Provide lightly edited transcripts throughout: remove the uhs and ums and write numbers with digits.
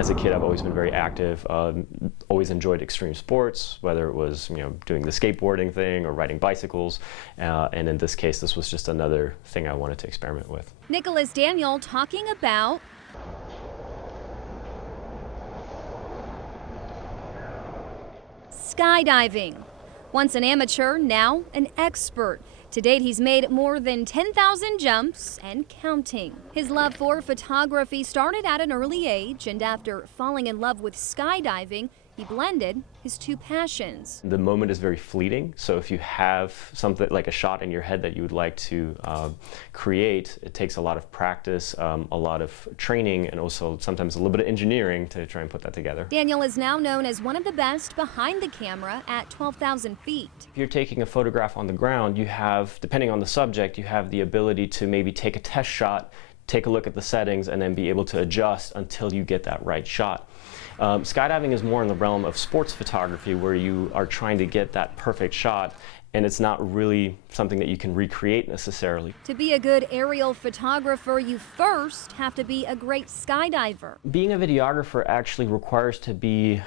As a kid, I've always been very active, always enjoyed extreme sports, whether it was doing the skateboarding thing or riding bicycles, and in this case, this was just another thing I wanted to experiment with. Nicholas Daniel talking about skydiving. Once an amateur, now an expert. To date, he's made more than 10,000 jumps and counting. His love for photography started at an early age, and after falling in love with skydiving, he blended his two passions. The moment is very fleeting, so if you have something like a shot in your head that you would like to create, it takes a lot of practice, a lot of training, and also sometimes a little bit of engineering to try and put that together. Daniel is now known as one of the best behind the camera at 12,000 feet. If you're taking a photograph on the ground, you have, depending on the subject, you have the ability to maybe take a test shot, take a look at the settings, and then be able to adjust until you get that right shot. Skydiving is more in the realm of sports photography, where you are trying to get that perfect shot, and it's not really something that you can recreate necessarily. To be a good aerial photographer, you first have to be a great skydiver. Being a videographer actually requires to be,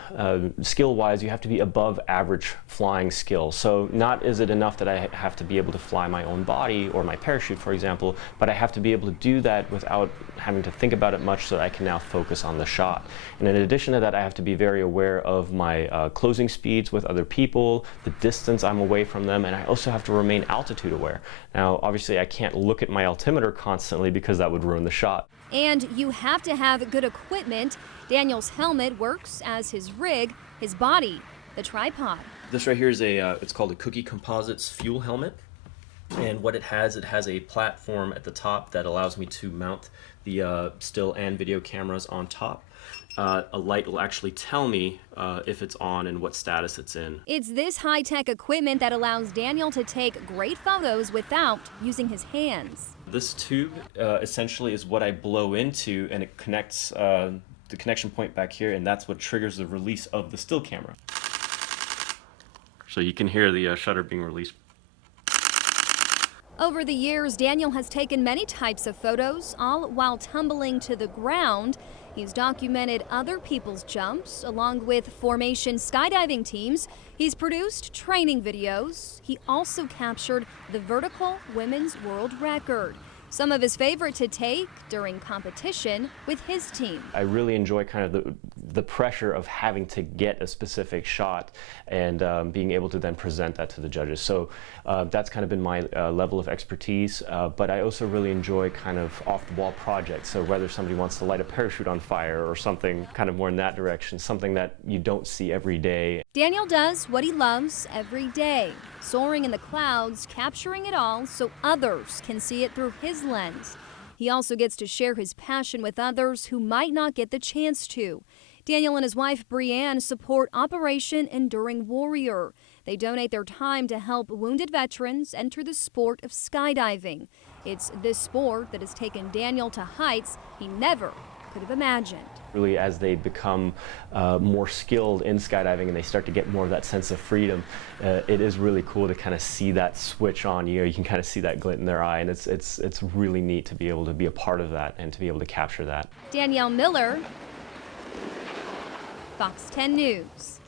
skill-wise, you have to be above average flying skill. So not is it enough that I have to be able to fly my own body or my parachute, for example, but I have to be able to do that without having to think about it much, so that I can now focus on the shot. And in addition to that, I have to be very aware of my closing speeds with other people, the distance I'm away from them, and I also have to remain altitude aware. Now, obviously, I can't look at my altimeter constantly because that would ruin the shot. And you have to have good equipment. Daniel's helmet works as his rig, his body, the tripod. This right here is it's called a Cookie Composites fuel helmet. And what it has a platform at the top that allows me to mount the still and video cameras on top. A light will actually tell me if it's on and what status it's in. It's this high-tech equipment that allows Daniel to take great photos without using his hands. This tube essentially is what I blow into, and it connects the connection point back here, and that's what triggers the release of the still camera. So you can hear the shutter being released. Over the years, Daniel has taken many types of photos, all while tumbling to the ground. He's documented other people's jumps, along with formation skydiving teams. He's produced training videos. He also captured the vertical women's world record. Some of his favorite to take during competition with his team. I really enjoy kind of the pressure of having to get a specific shot and being able to then present that to the judges. So that's kind of been my level of expertise, but I also really enjoy kind of off-the-wall projects. So whether somebody wants to light a parachute on fire or something kind of more in that direction, something that you don't see every day. Daniel does what he loves every day, soaring in the clouds, capturing it all so others can see it through his lens. He also gets to share his passion with others who might not get the chance to. Daniel and his wife Brianne support Operation Enduring Warrior. They donate their time to help wounded veterans enter the sport of skydiving. It's this sport that has taken Daniel to heights he never could have imagined. Really, as they become more skilled in skydiving and they start to get more of that sense of freedom, it is really cool to kind of see that switch on. You can kind of see that glint in their eye, and it's really neat to be able to be a part of that and to be able to capture that. Danielle Miller, Fox 10 News.